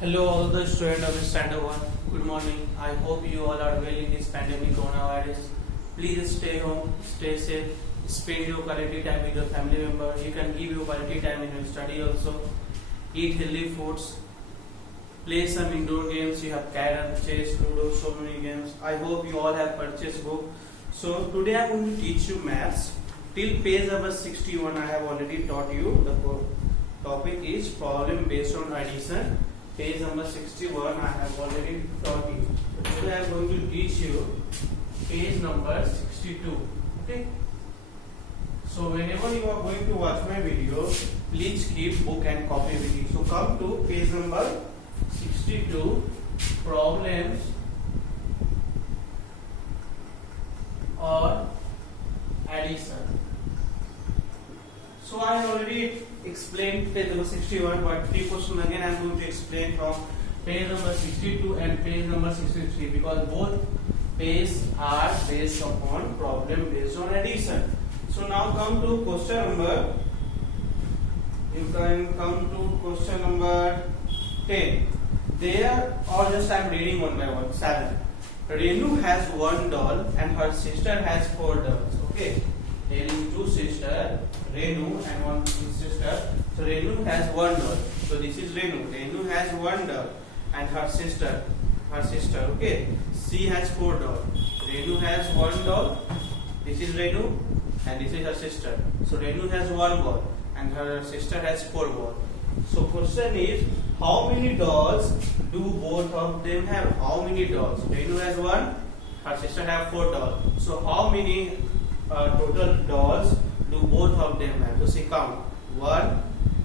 Hello, all the students of Standard 1. Good morning. I hope you all are well in this pandemic coronavirus. Please stay home, stay safe, spend your quality time with your family member. You can give your quality time in your study also. Eat healthy foods. Play some indoor games. You have carrom, chess, ludo, so many games. I hope you all have purchased book. So today I am going to teach you maths. Till page number 61 I have already taught you. The topic is problem based on addition. Page number 61 I have already taught you. Today I am going to teach you page number 62. Okay. So whenever you are going to watch my video, please keep book and copy with you. So come to page number 62, problems or addition. So I have already explained page number 61, but three questions again I am going to explain from page number 62 and page number 63 because both pages are based upon problem based on addition. So now come to question number. You can come to question number 10. There, or just I am reading one by one. 7. Renu has one doll and her sister has 4 dolls. Okay. There is two sisters, Renu and one sister. So Renu has one doll. So this is Renu. Renu has one doll and her sister. Okay. She has 4 dolls. Renu has one doll. This is Renu and this is her sister. So Renu has one ball and her sister has 4 balls. So question is, how many dolls do both of them have? How many dolls? Renu has one. Her sister have 4 dolls. So how many total dolls do both of them have? So see, count 1,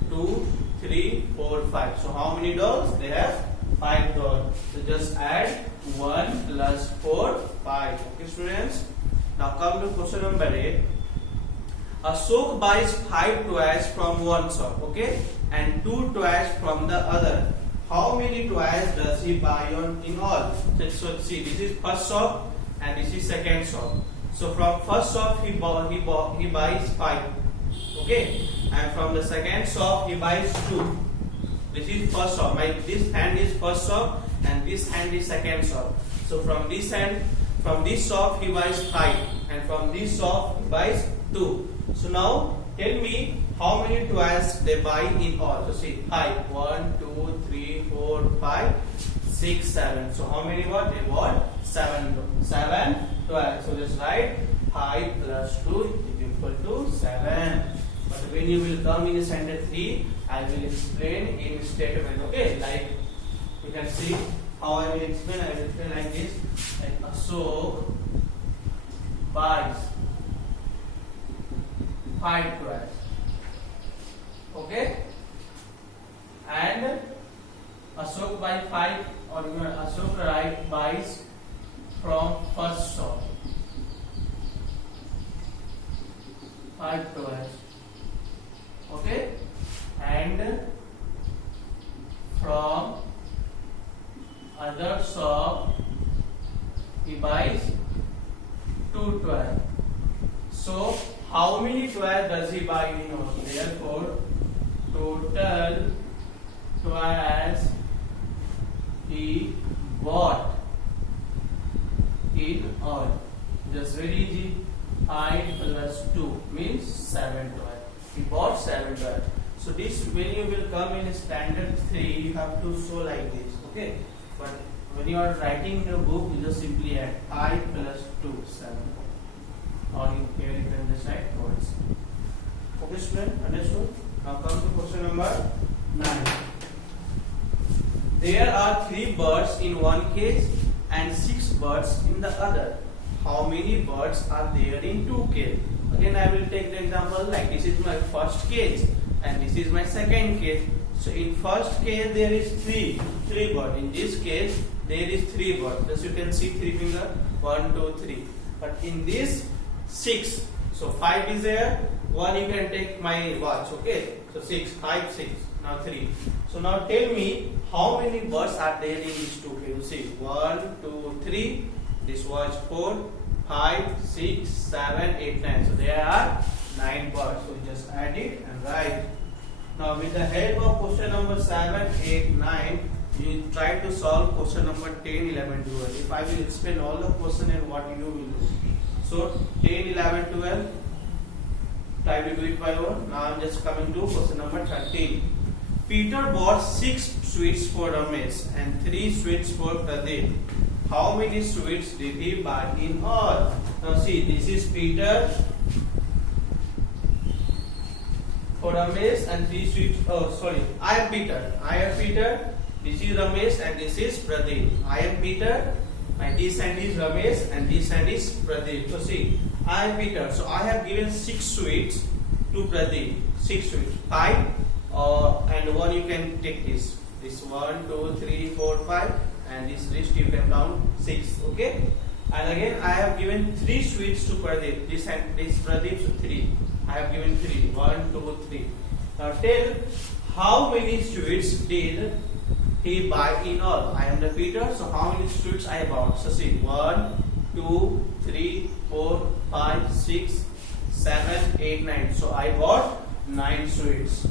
2, 3, 4, 5. So how many dolls? They have 5 dolls. So just add 1 plus 4, 5. Okay, students. Now come to question number 8. Ashok buys 5 toys from one shop, okay, and 2 toys from the other. How many toys does he buy in all? So see, this is first shop and this is second shop. So from first shop he buys 5, okay, and from the second shop he buys 2. This is first shop. This hand is first shop and this hand is second shop. So from this shop he buys 5, and from this shop he buys 2. So now tell me how many toys they buy in all. So see, 5, 1, 2, 3, 4, 5, 6, 7. So how many what? They bought 7 toys. So just write 5 plus 2 is equal to 7. But when you will come in sentence 3, I will explain in statement. Okay, like you can see how I will explain. I will explain like this. Like Ashok buys 5 toys. Okay, and Ashok buys 5, or Ashok buys from first shop 5 toys. Okay, and from other shop he buys 2 toys. So how many toys does he buy in all? Therefore, total toys he bought in all. Just very easy. 5 plus 2 means 7 toys. He bought 7 toys. So this, when you will come in standard 3, you have to show like this. Okay. But when you are writing the book, you just simply add 5 plus 2, 7. Or here you can just write words. Okay, student, understood? Now come to question number 9. There are 3 birds in one cage and 6 birds in the other. How many birds are there in 2 cages? Again, I will take the example like this is my first cage and this is my second cage. So in first cage there is 3 birds. In this case there is 3 birds. As you can see, 3 finger, 1, 2, 3. But in this 6. So 5 is there. 1 you can take my watch. Okay. So 6, 5, 6. Now 3. So now tell me how many birds are there in these 2 cages. You see 1, 2, 3. This was 4, 5, 6, 7, 8, 9. So there are 9 birds. So just add it and write. Now with the help of question number 7, 8, 9, you you try to solve question number 10, 11, 12. If I will explain all the question and what you will do. So 10, 11, 12, try to do it by one. Now I am just coming to question number 13. Peter bought 6 sweets for Ramesh and 3 sweets for Pradeep. How many sweets did he buy in all? Now see, this is Peter for Ramesh and 3 sweets. Oh, sorry. I am Peter. This is Ramesh and this is Pradeep. I am Peter. And this hand is Ramesh and this hand is Pradeep. So see, I am Peter. So I have given 6 sweets to Pradeep. 6 sweets. 5. And 1 you can take this. This 1, 2, 3, 4, 5. And this list you can count 6. Okay. And again I have given 3 sweets to Pradeep. This Pradeep, so 3. I have given 3. 1, 2, 3. Now tell how many sweets did he buy in all. I am the Peter, so how many sweets I bought? So see, 1, 2, 3, 4, 5, 6, 7, 8, 9. So I bought 9 sweets.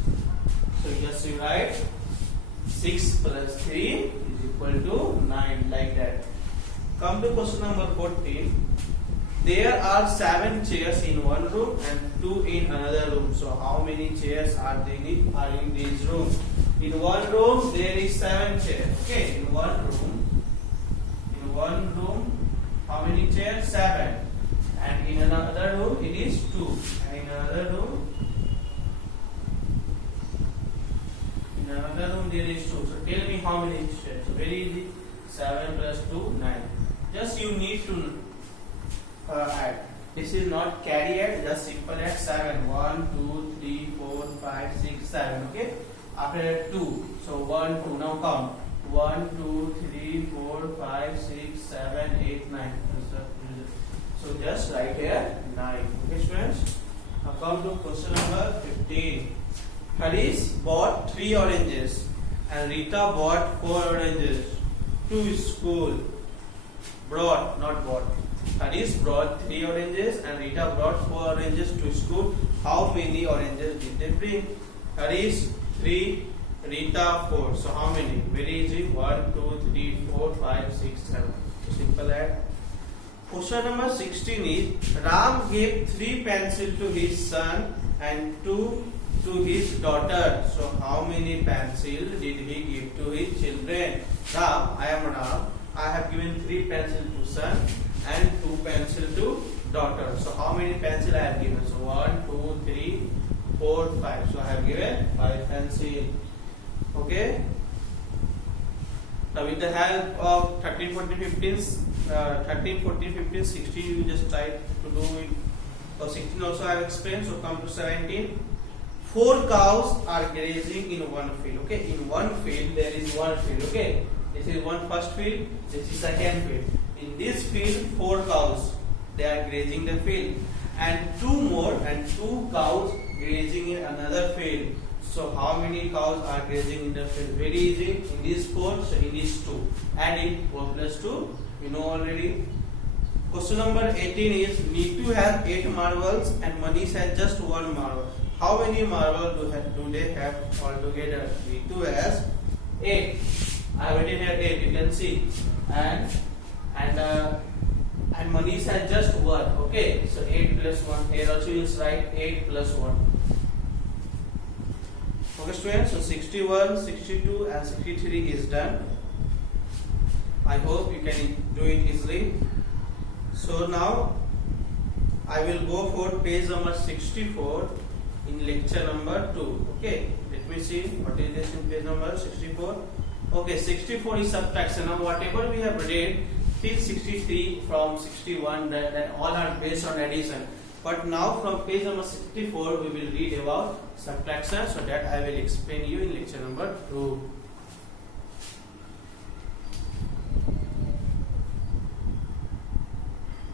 So just you write 6 plus 3 is equal to 9, like that. Come to question number 14. There are 7 chairs in one room and 2 in another room. So how many chairs are in this room? In one room there is 7 chairs. Okay, in one room, how many chairs? 7. And in another room it is 2. And in another room there is 2. So tell me how many chairs. So very easy. 7 plus 2, 9. Just you need to add. This is not carry add, just simple add 7. 1, 2, 3, 4, 5, 6, 7. Okay. After that 2. So 1, 2. Now count. 1, 2, 3, 4, 5, 6, 7, 8, 9. So just write here 9. Okay, students. Now come to question number 15. Harish bought 3 oranges and Rita bought 4 oranges to school. Brought, not bought. Harish brought 3 oranges and Rita brought 4 oranges to school. How many oranges did they bring? Harish 3, Rita 4. So how many? Very easy. 1, 2, 3, 4, 5, 6, 7. So simple add. Question number 16 is Ram gave 3 pencils to his son and 2 to his daughter. So how many pencils did he give to his children? Ram, I am Ram. I have given 3 pencils to son and 2 pencils to daughter. So how many pencils I have given? So 1, 2, 3, 4, 5. So I have given 5 pencils. Okay. Now with the help of 13, 14, 15, 16 you just try to do it. So 16 also I have explained. So come to 17. 4 cows are grazing in one field. Okay. In one field there is one field. Okay. This is one first field. This is second field. In this field 4 cows, they are grazing the field, and 2 more and 2 cows grazing in another field. So how many cows are grazing in the field? Very easy. In this 4, so in this 2. Add it 4 plus 2. You know already. Question number 18 is Neetu has 8 marbles and Manish has just 1 marble. How many marbles do they have altogether? Neetu has 8. I have written here 8. You can see. And Manish has just 1. Okay, so 8 plus 1. Here also you will write 8 plus 1. Okay, students. So 61, 62, and 63 is done. I hope you can do it easily. So now I will go for page number 64 in lecture number 2. Okay, let me see what is this in page number 64. Okay, 64 is subtraction. Now whatever we have read till 63 from 61, that all are based on addition. But now from page number 64 we will read about subtraction, so that I will explain you in lecture number 2.